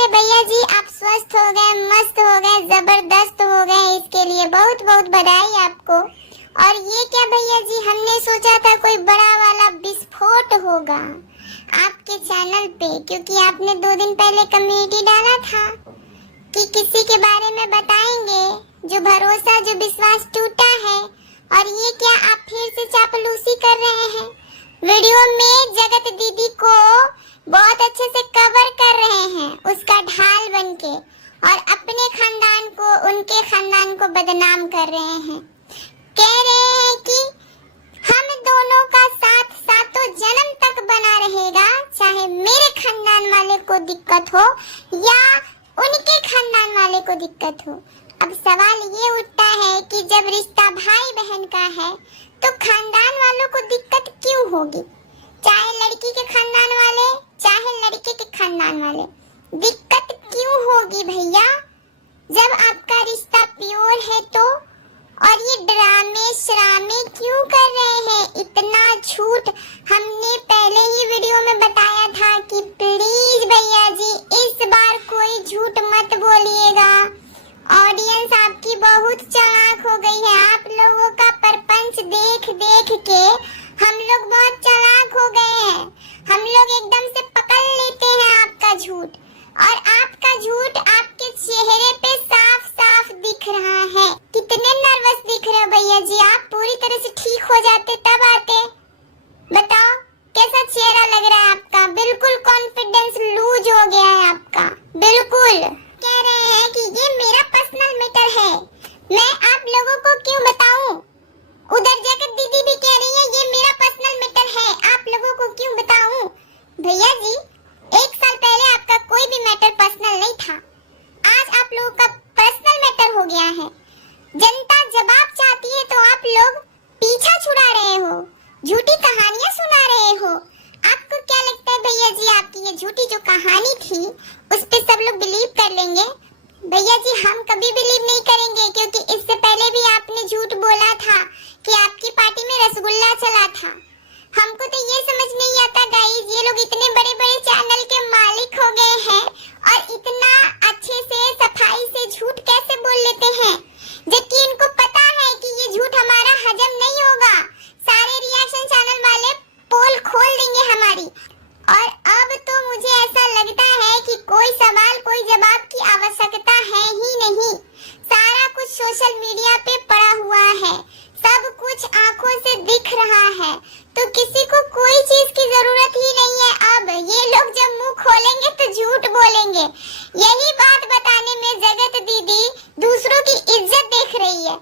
पहले भैया जी आप स्वस्थ हो गए, मस्त हो गए, जबरदस्त हो गए, इसके लिए बहुत बहुत बधाई आपको। और ये क्या भैया जी, हमने सोचा था कोई बड़ा वाला विस्फोट होगा आपके चैनल पे, क्योंकि आपने 2 दिन पहले कम्युनिटी डाला था कि किसी के बारे में बताएंगे, जो भरोसा जो विश्वास टूटा है। और ये क्या आप फिर से चापलूसी कर रहे हैं? वीडियो में जगत दीदी को बहुत अच्छे से कवर कर रहे हैं उसका ढाल बनके, और अपने खानदान को, उनके खानदान को बदनाम कर रहे हैं। कह रहे हैं कि हम दोनों का साथ सातों जन्म तक बना रहेगा, चाहे मेरे खानदान वाले को दिक्कत हो या उनके खानदान वाले को दिक्कत हो। अब सवाल ये उठता है कि जब रिश्ता भाई बहन का है तो खानदान वालों को दिक्कत क्यों होगी? चाहे लड़की के खानदान वाले, चाहे लड़के के खानदान वाले, दिक्कत क्यों होगी भैया? जब आपका रिश्ता प्योर है तो। और ये ड्रामे श्रामे क्यों कर रहे हैं? इतना झूठ हमने पहले ही वीडियो में बताया था कि प्लीज भैया जी इस बार कोई झूठ मत बोलिएगा। ऑडियंस आपकी बहुत चालाक हो गई है। आप लोगों का परपंच देख देख के हम लोग बहुत चालाक हो गए हैं। हम लोग एकदम से पकड़ लेते हैं आपका झूठ, और आपका झूठ आपके चेहरे पे साफ साफ दिख रहा है। कितने नर्वस दिख रहे हो भैया जी आप? पूरी तरह से ठीक हो जाते तब आते। बताओ कैसा चेहरा लग रहा है आपका? बिल्कुल कॉन्फिडेंस लूज हो गया है आपका, बिल्कुल। कह रहे हैं कि ये मेरा पर्सनल मैटर है, मैं आप लोगों को क्यों बताऊं? उधर जगत दीदी भी कह रही है ये मेरा पर्सनल मैटर है, आप लोगों को क्यों बताऊं? भैया जी 1 साल पहले आपका कोई भी मैटर पर्सनल नहीं था, आज आप लोगों का पर्सनल मैटर हो गया है। जनता जवाब चाहती है तो आप लोग पीछा छुड़ा रहे हो, झूठी कहानियां सुना रहे हो। आपको क्या लगता है भैया जी आपकी ये झूठी जो कहानी थी उस पे सब लोग बिलीव कर लेंगे? भैया जी हम कभी बिलीव नहीं करेंगे, क्योंकि इससे पहले भी आपने झूठ बोला था कि आपकी पार्टी में रसगुल्ला चला था। हमको तो ये समझ नहीं आता गाइस, ये लोग इतने बड़े बड़े चैनल के मालिक हो गए हैं और इतना अच्छे से सफाई से झूठ कैसे बोल लेते हैं, जबकि इनको पता है कि ये झूठ हमारा हजम नहीं होगा। सारे रिएक्शन चैनल वाले पोल खोल देंगे हमारी। और अब तो मुझे ऐसा लगता है कि कोई सवाल कोई जवाब की आवश्यकता है ही नहीं। सारा कुछ सोशल मीडिया पे पड़ा हुआ है, सब कुछ आंखों से दिख रहा है, तो किसी को कोई चीज की जरूरत ही नहीं है। अब ये लोग जब मुंह खोलेंगे तो झूठ बोलेंगे। यही बात बताने में जगत दीदी दूसरों की इज्जत देख रही है।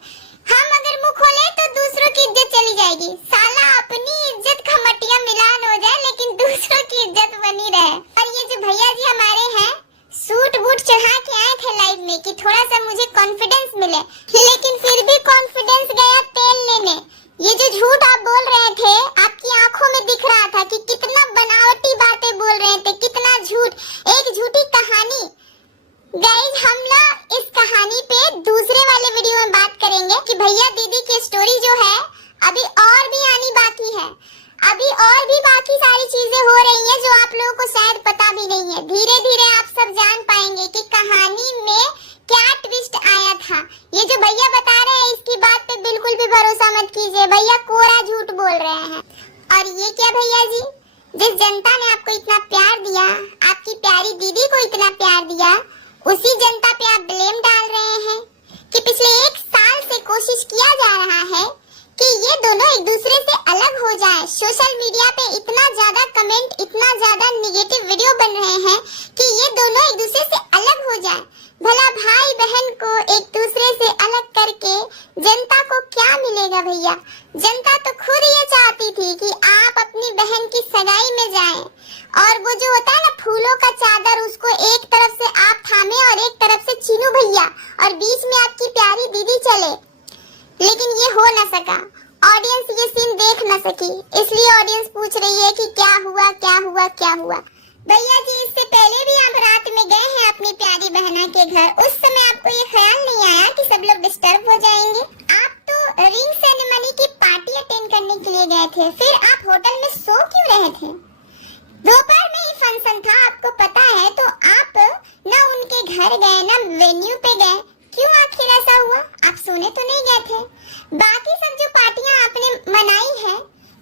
हम अगर मुंह खोले तो दूसरों की इज्जत चली जाएगी। साला अपनी इज्जत का मटिया मिलान हो जाए लेकिन दूसरों की इज्जत बनी रहे। और ये जो भैया जी हमारे हैं सूट बूट चढ़ा के आए थे लाइव में कि थोड़ा सा मुझे कॉन्फिडेंस मिले, लेकिन फिर भी कॉन्फिडेंस गया तेल लेने। ये जो झूठ आप बोल रहे थे आपकी आंखों में दिख रहा था कि कितना बनावटी बातें बोल रहे थे, कितना झूठ, एक झूठी कहानी। गाइस हम लोग इस कहानी पे दूसरे वाले वीडियो में बात करेंगे कि भैया दीदी की स्टोरी जो है अभी और भी आनी बाकी है। अभी और भी बाकी सारी चीजें हो रही हैं जो आप लोगों को शायद पता भी नहीं है। धीरे धीरे आप सब जान पाएंगे कि कहानी में क्या ट्विस्ट आया था। ये जो भैया बता रहे हैं इसकी बात पे बिल्कुल भी भरोसा मत कीजिए, भैया कोरा झूठ बोल रहे हैं। और ये क्या भैया जी, जिस जनता ने आपको इतना प्यार दिया, आपकी प्यारी दीदी को इतना प्यार दिया, उसी जनता पे आप ब्लेम डाल रहे हैं कि पिछले 1 साल से कोशिश किया जा रहा है कि ये दोनों एक दूसरे से अलग हो जाए। सोशल मीडिया पे इतना ज्यादा कमेंट, इतना ज्यादा नेगेटिव वीडियो बन रहे हैं कि ये दोनों एक दूसरे से अलग हो जाए। भला भाई बहन को एक दूसरे से अलग करके जनता को क्या मिलेगा भैया? जनता तो खुद ये चाहती थी कि आप अपनी बहन की सगाई में जाएं, और वो जो होता है ना फूलों का चादर, उसको एक तरफ से आप थामे और एक तरफ से चीनू भैया, और बीच में आपकी प्यारी दीदी चले। लेकिन ये हो न सका, ऑडियंस ये सीन देख न सकी, इसलिए ऑडियंस पूछ रही है कि क्या हुआ क्या हुआ क्या हुआ। भैया जी इससे पहले भी आप रात में गए हैं अपनी प्यारी बहना के घर, उस समय आपको ये ख्याल नहीं आया कि सब लोग डिस्टर्ब हो जाएंगे? आप तो रिंग सेरेमनी की पार्टी अटेंड करने के लिए गए थे, फिर आप होटल में सो क्यों रहे थे? दोपहर में ही फंक्शन था, आपको पता है, तो आप ना उनके घर गए, ना वेन्यू पे गए। क्यों आखिर ऐसा हुआ? आप सोने तो नहीं गए थे? बाकी सब जो पार्टियां आपने मनाई है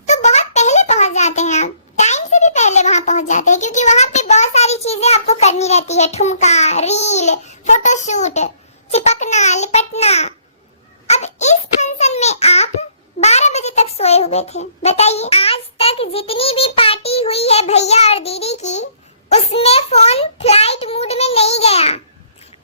तो बहुत पहले पहुंच जाते हैं आप, टाइम से भी पहले वहां पहुंच जाते हैं, क्योंकि वहां पे बहुत सारी चीजें आपको करनी रहती है, ठुमका, रील, फोटोशूट, चिपकना, लिपटना। अब इस फंक्शन में आप 12 बजे तक सोए हुए थे। बताइए, आज तक जितनी भी पार्टी हुई है भैया और दीदी की, उसमें फोन फ्लाइट मोड में नहीं गया,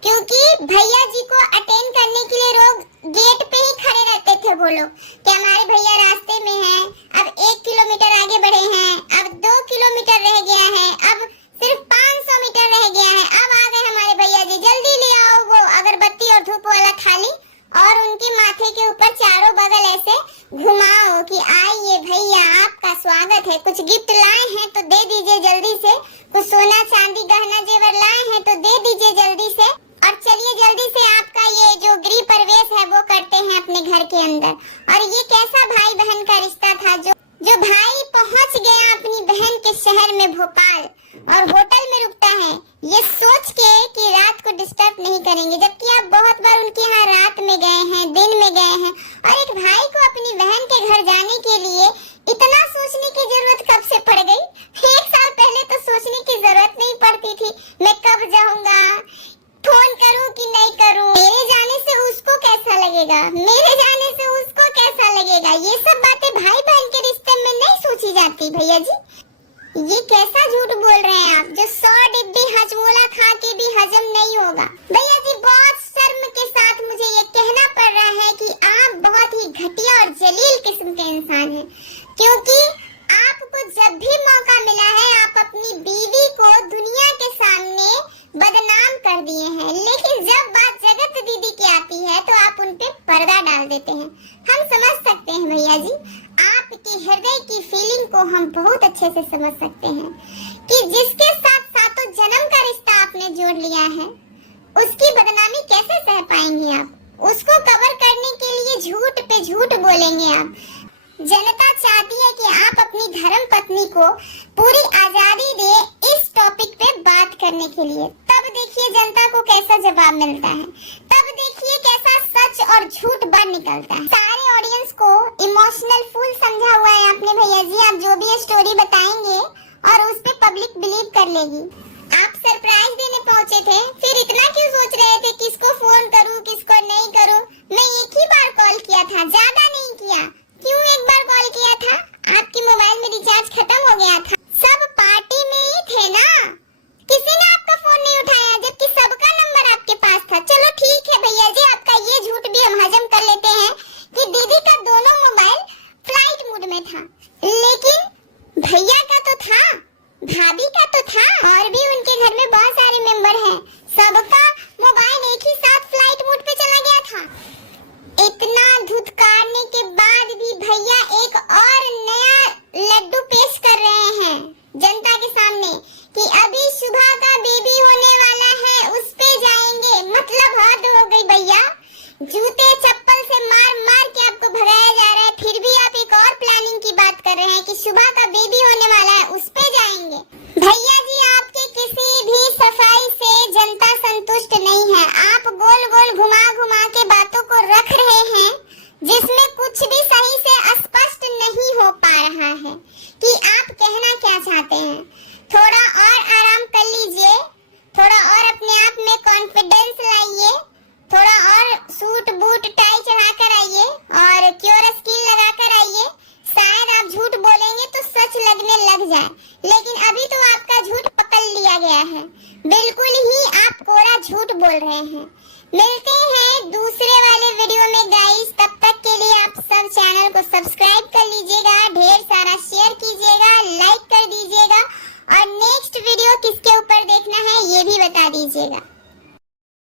क्योंकि भैया जी को अटेंड करने के लिए लोग गेट पे ही खड़े रहते थे। वो लोग कि हमारे भैया रास्ते में हैं, अब 1 किलोमीटर आगे बढ़े हैं, अब 2 किलोमीटर रह गया है, अब सिर्फ 500 मीटर रह गया है, अब आ गए हमारे भैया जी, जल्दी ले आओ वो अगरबत्ती और धूप वाला थाली और उनके माथे के ऊपर चारों बगल ऐसे घुमाओ कि आइए भैया, आपका स्वागत है, कुछ गिफ्ट लाए हैं तो दे दीजिए जल्दी से, कुछ सोना चांदी गहना जेवर लाए हैं तो दे दीजिए जल्दी से, और चलिए जल्दी से आपका ये जो गृह प्रवेश है वो करते हैं अपने घर के अंदर। और ये कैसा भाई बहन का रिश्ता था, जो भाई पहुंच गया अपनी बहन के शहर में भोपाल और होटल में रुकता है ये सोच के कि रात को डिस्टर्ब नहीं करेंगे, जबकि आप बहुत बार उनके यहाँ रात में गए हैं, दिन में गए हैं। और एक भाई को अपनी बहन के घर जाने के लिए इतना सोचने की जरूरत कब से पड़ गई? 1 साल पहले तो सोचने की जरूरत नहीं पड़ती थी, मैं कब जाऊंगा, फोन करूं कि नहीं करूं, मेरे जाने से उसको कैसा लगेगा, मेरे जाने से उसको कैसा लगेगा। ये सब बातें भाई बहन के रिश्ते में नहीं सोची जाती भैया जी। ये कैसा झूठ बोल रहे हैं आप, जो 100 डिब्बी हजमोला खा के भी हजम नहीं होगा। भैया जी, बहुत शर्म के साथ मुझे ये कहना पड़ रहा है कि आप बहुत ही घटिया और जलील किस्म के इंसान हैं, क्योंकि आपको जब भी मौका मिला है आप अपनी बीवी को दुनिया के सामने बदनाम कर दिए हैं, लेकिन जब बात जगत दीदी की आती है तो आप उन पे पर्दा डाल देते हैं। हम समझ सकते हैं भैया जी, आपकी हृदय की फीलिंग को हम बहुत अच्छे से समझ सकते हैं कि जिसके साथ सातों जन्म का रिश्ता आपने जोड़ लिया है, उसकी बदनामी कैसे सह पाएंगे आप? उसको कवर करने के लिए झूठ पे झूठ बोलेंगे आप। जनता चाहती है कि आप अपनी धर्म पत्नी को पूरी आजादी दे इस टॉपिक पे बात करने के लिए। तब देखिए जनता को कैसा जवाब मिलता है, तब देखिए कैसा सच और झूठ बाहर निकलता है। सारे ऑडियंस को इमोशनल फूल समझा हुआ है आपने भैया जी। आप जो भी स्टोरी बताएंगे और उस पे पब्लिक बिलीव कर लेगी। आप सरप्राइज देने पहुंचे थे, फिर इतना क्यों सोच रहे थे किसको फोन करूं किसको नहीं करूं? मैं एक ही बार कॉल किया था, ज्यादा नहीं किया। क्यों एक बार कॉल किया था? आपके मोबाइल में रिचार्ज खत्म हो गया था। सब पार्टी में ही थे ना, किसी ने आपका फोन नहीं उठाया, जबकि सबका नंबर आपके पास था। चलो ठीक है भैया जी, आपका ये झूठ भी हम हजम कर लेते हैं कि दीदी का दोनों मोबाइल फ्लाइट मोड में था, लेकिन भैया का तो था, भाभी का तो था, और भी उनके घर में बहुत सारे मेंबर हैं, सबका मोबाइल एक ही साथ फ्लाइट मोड पे चला गया था। इतना धुतकारने के बाद भी भैया एक और नया लड्डू पेश कर रहे हैं जनता के सामने कि अभी सुबह का बेबी होने वाला है, उस पे जाएंगे। मतलब हद हो गई भैया, जूते चप्पल से मार मार के आपको भगाया जा रहा है, फिर भी आप एक और प्लानिंग की बात कर रहे हैं कि सुबह का बेबी होने वाला है, उस पे जाएंगे। भैया जी, आपके किसी भी सफाई से जनता संतुष्ट नहीं है। आप गोल गोल घुमा घुमा के बातों को रख रहे हैं जिसमें कुछ भी सही से स्पष्ट नहीं हो पा रहा है कि आप कहना क्या चाहते हैं। थोड़ा और आराम कर लीजिए, थोड़ा और अपने आप में कॉन्फिडेंस लाइए, थोड़ा और सूट बूट टाई चढ़ा कर आइए और क्योर स्किन लगा कर आइए। शायद आप झूठ बोलेंगे तो सच लगने लग जाए, लेकिन अभी तो आपका झूठ पकड़ लिया गया है, बिल्कुल ही आप कोरा झूठ बोल रहे हैं। मिलते हैं दूसरे वाले वीडियो में गाइस, तब तक के लिए आप सब चैनल को सब्सक्राइब